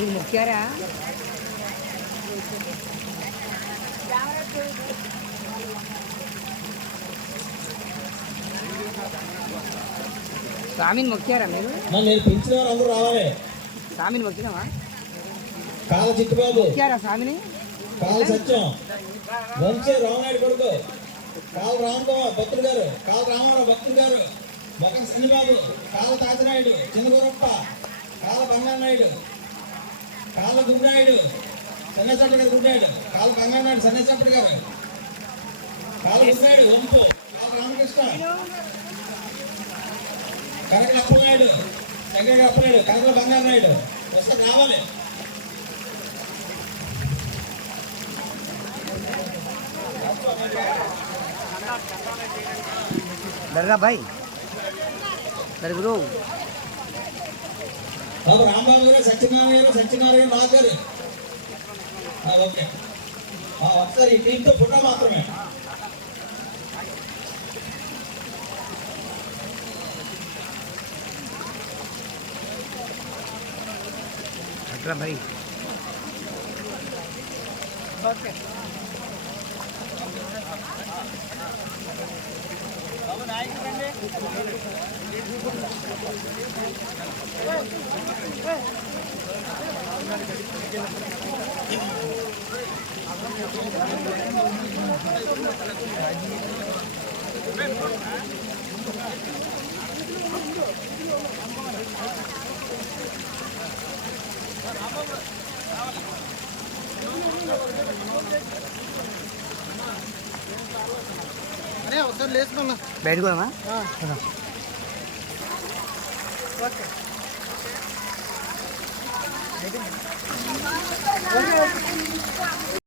మీరు మొక్కారా? స్వామిని మొక్కారా మీరు? నేను పిలిచిన వారు అందరూ రావాలి. స్వామిని మొక్కినావా? కాల చిట్టుబాబు మొక్కారా స్వామిని? కాల సత్యం వంశీ రామనాయుడు కొడుకు, కాల రామకుమార్ భక్తులు గారు, కాల రామారావు భక్తులు గారు, మొగం శనిబాబు, కాల తాతినాయుడు, చిన్నగురప్ప, కాల బంగానాయుడు, కాల గుండాయుడు, సన్నేసప్పటి గారు గుండాయుడు, కాల బంగానాయుడు సన్నేసప్పటి గారు, కాల గుండాయుడు వంపు, కాల రామకృష్ణ, కరగల అప్పలనాయుడు, దగ్గర అప్పనాయుడు, కరగల బంగారనాయుడు వస్తే రావాలి. डरगा भाई डर गुरु బాబు రాంబాబు గారు, సత్యనారాయణ నాగ్ గారు. ఓకే ఒకసారి ఈ టీంతో ఫోటో మాత్రమే. डरगा भाई ओके बैठ गो ओके